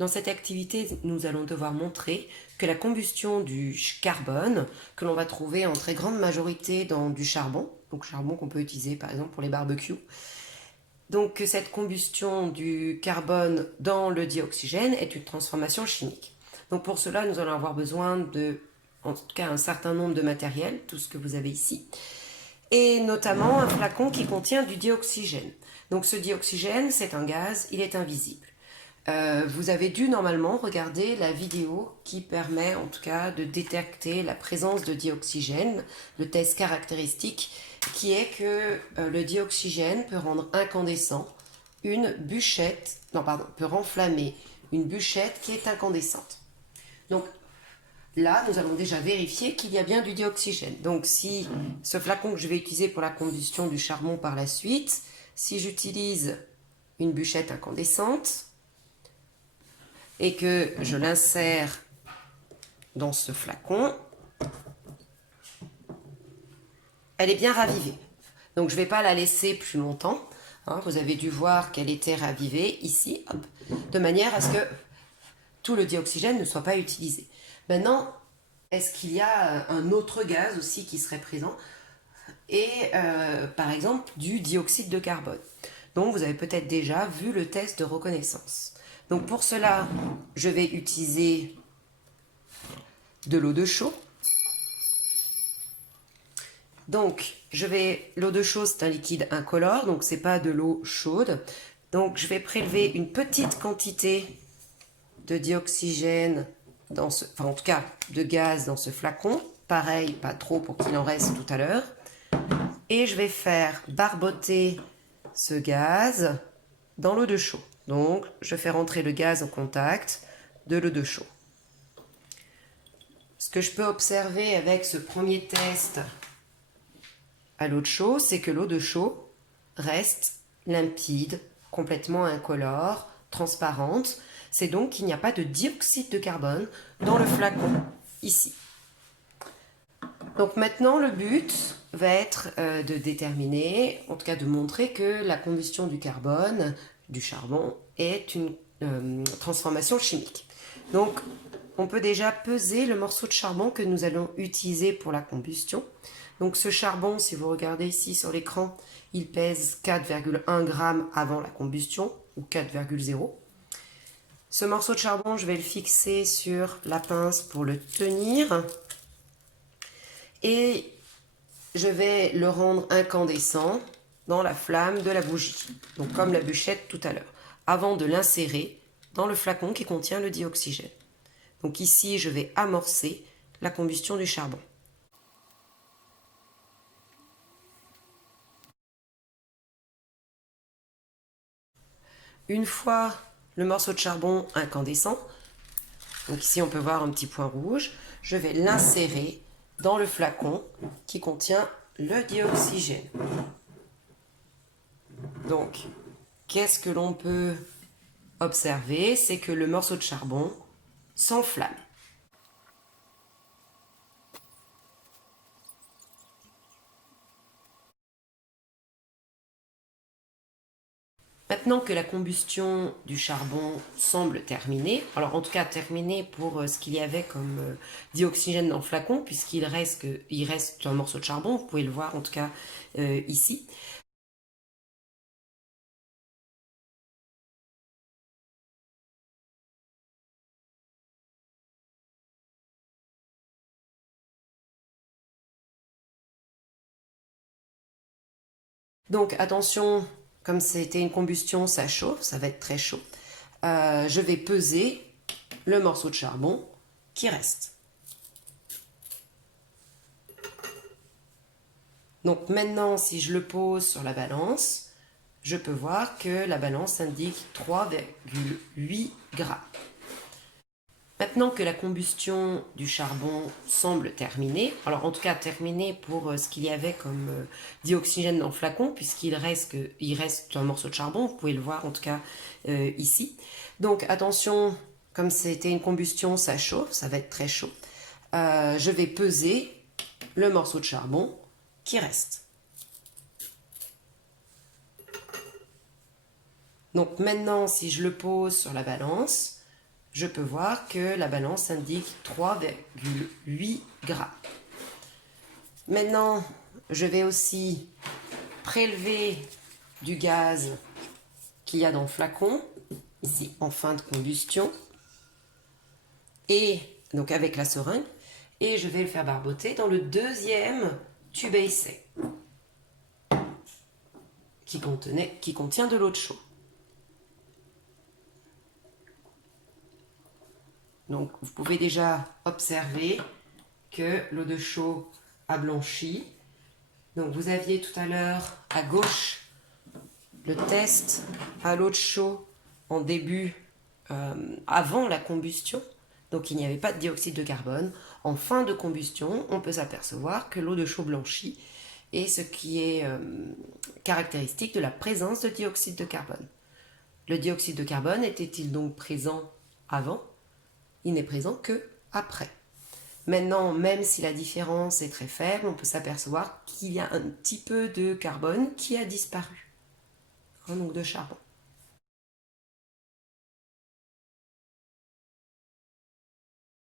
Dans cette activité, nous allons devoir montrer que la combustion du carbone, que l'on va trouver en très grande majorité dans du charbon, donc charbon qu'on peut utiliser par exemple pour les barbecues, donc que cette combustion du carbone dans le dioxygène est une transformation chimique. Donc pour cela, nous allons avoir besoin de, en tout cas, un certain nombre de matériels, tout ce que vous avez ici, et notamment un flacon qui contient du dioxygène. Donc ce dioxygène, c'est un gaz, il est invisible. Vous avez dû normalement regarder la vidéo qui permet en tout cas de détecter la présence de dioxygène, le test caractéristique qui est que le dioxygène peut rendre incandescent une bûchette, non pardon, peut renflammer une bûchette qui est incandescente. Donc là, nous allons déjà vérifier qu'il y a bien du dioxygène. Donc si ce flacon que je vais utiliser pour la combustion du charbon par la suite, si j'utilise une bûchette incandescente, et que je l'insère dans ce flacon, elle est bien ravivée. Donc je ne vais pas la laisser plus longtemps. Hein, vous avez dû voir qu'elle était ravivée ici, hop, de manière à ce que tout le dioxygène ne soit pas utilisé. Maintenant, est-ce qu'il y a un autre gaz aussi qui serait présent? Et par exemple du dioxyde de carbone. Donc vous avez peut-être déjà vu le test de reconnaissance. Donc pour cela, je vais utiliser de l'eau de chaux. Donc, l'eau de chaux, c'est un liquide incolore, donc c'est pas de l'eau chaude. Donc, je vais prélever une petite quantité de dioxygène, enfin en tout cas de gaz dans ce flacon. Pareil, pas trop pour qu'il en reste tout à l'heure. Et je vais faire barboter ce gaz dans l'eau de chaux. Donc, je fais rentrer le gaz en contact de l'eau de chaux. Ce que je peux observer avec ce premier test à l'eau de chaux, c'est que l'eau de chaux reste limpide, complètement incolore, transparente. C'est donc qu'il n'y a pas de dioxyde de carbone dans le flacon, ici. Donc maintenant, le but va être de déterminer, en tout cas de montrer que la combustion du carbone, du charbon, est une transformation chimique. Donc, on peut déjà peser le morceau de charbon que nous allons utiliser pour la combustion. Donc ce charbon, si vous regardez ici sur l'écran, il pèse 4,1 g avant la combustion, ou 4,0. Ce morceau de charbon, je vais le fixer sur la pince pour le tenir. Et je vais le rendre incandescent dans la flamme de la bougie. Donc comme la bûchette tout à l'heure. Avant de l'insérer dans le flacon qui contient le dioxygène. Donc ici, je vais amorcer la combustion du charbon. Une fois le morceau de charbon incandescent, donc ici on peut voir un petit point rouge, je vais l'insérer dans le flacon qui contient le dioxygène. Donc, qu'est-ce que l'on peut observer? C'est que le morceau de charbon s'enflamme. Maintenant que la combustion du charbon semble terminée, alors en tout cas terminée pour ce qu'il y avait comme dioxygène dans le flacon, puisqu'il reste un morceau de charbon, vous pouvez le voir en tout cas ici. Donc attention, comme c'était une combustion, ça chauffe, ça va être très chaud. Je vais peser le morceau de charbon qui reste. Donc maintenant, si je le pose sur la balance, je peux voir que la balance indique 3,8 grammes. Maintenant que la combustion du charbon semble terminée, alors en tout cas terminée pour ce qu'il y avait comme dioxygène dans le flacon, puisqu'il reste un morceau de charbon, vous pouvez le voir en tout cas ici. Donc attention, comme c'était une combustion, ça chauffe, ça va être très chaud. Je vais peser le morceau de charbon qui reste. Donc maintenant, si je le pose sur la balance, je peux voir que la balance indique 3,8 grammes. Maintenant, je vais aussi prélever du gaz qu'il y a dans le flacon, ici en fin de combustion, et donc avec la seringue, et je vais le faire barboter dans le deuxième tube à essai qui contient de l'eau de chaux. Donc vous pouvez déjà observer que l'eau de chaux a blanchi. Donc vous aviez tout à l'heure à gauche le test à l'eau de chaux en début, avant la combustion. Donc il n'y avait pas de dioxyde de carbone. En fin de combustion, on peut s'apercevoir que l'eau de chaux blanchit, et ce qui est caractéristique de la présence de dioxyde de carbone. Le dioxyde de carbone était-il donc présent avant? Il n'est présent que après. Maintenant, même si la différence est très faible, on peut s'apercevoir qu'il y a un petit peu de carbone qui a disparu, donc de charbon.